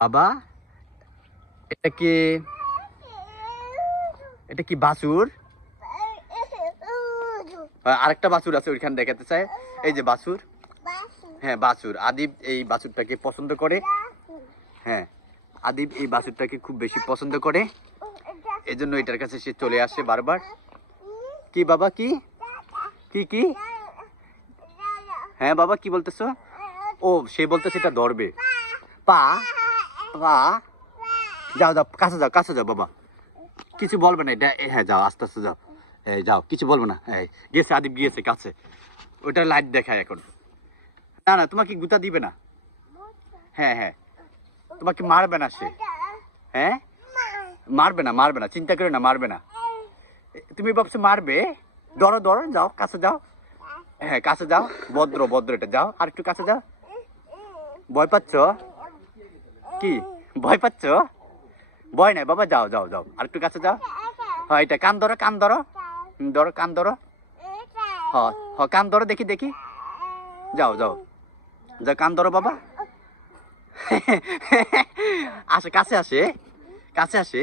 বাবা, এটা কি এটা কি বাছুর? আরেকটা বাছুর আছে ওইখানে দেখাতে চায় এই যে বাছুর। হ্যাঁ বাছুর। আদিব এই বাছুরটাকে পছন্দ করে। হ্যাঁ আদিব এই বাছুরটাকে খুব বেশি পছন্দ করে। এই জন্য এটার কাছে সে চলে আসে বারবার। কি বাবা, কি? কি কি? হ্যাঁ বাবা, কি বলতেছো? ও, সে বলতেছে এটা ধরবে। পা? পা যাও যাও, কাছে যাও কাছে যাও, বাবা। কিছু বলবে না, এটা হ্যাঁ যাও, আস্তে আস্তে যাও। এই, যাও, কিছু বলবে না। এই, গেছে, আদিব গিয়েছে কাছে। ওটা লাইট দেখায় এখন। না না, তোমাকে গুতা দিবে না। হ্যাঁ হ্যাঁ। তোমাকে মারবে না সে। হ্যাঁ? মারবে না মারবে না। চিন্তা করে না, মারবে না। তুমি ভাবছ মারবে? ধরো ধরো, যাও, কাছে যাও। হ্যাঁ কাছে যাও। ভদ্র ভদ্র এটা, যাও। আর একটু কাছে যাও। ভয় পাচ্ছ? কি? ভয় পাচ্ছ? ভয় নাই, বাবা, যাও যাও যাও। আর একটু কাছে যাও। হ্যাঁ এটা কান ধরো কান ধরো। ধরো, কান ধরো। হ হ কান ধরো, দেখি দেখি। যাও যাও। যা কান ধরো, বাবা। আসে, কাছে আসে। কাছে আসে।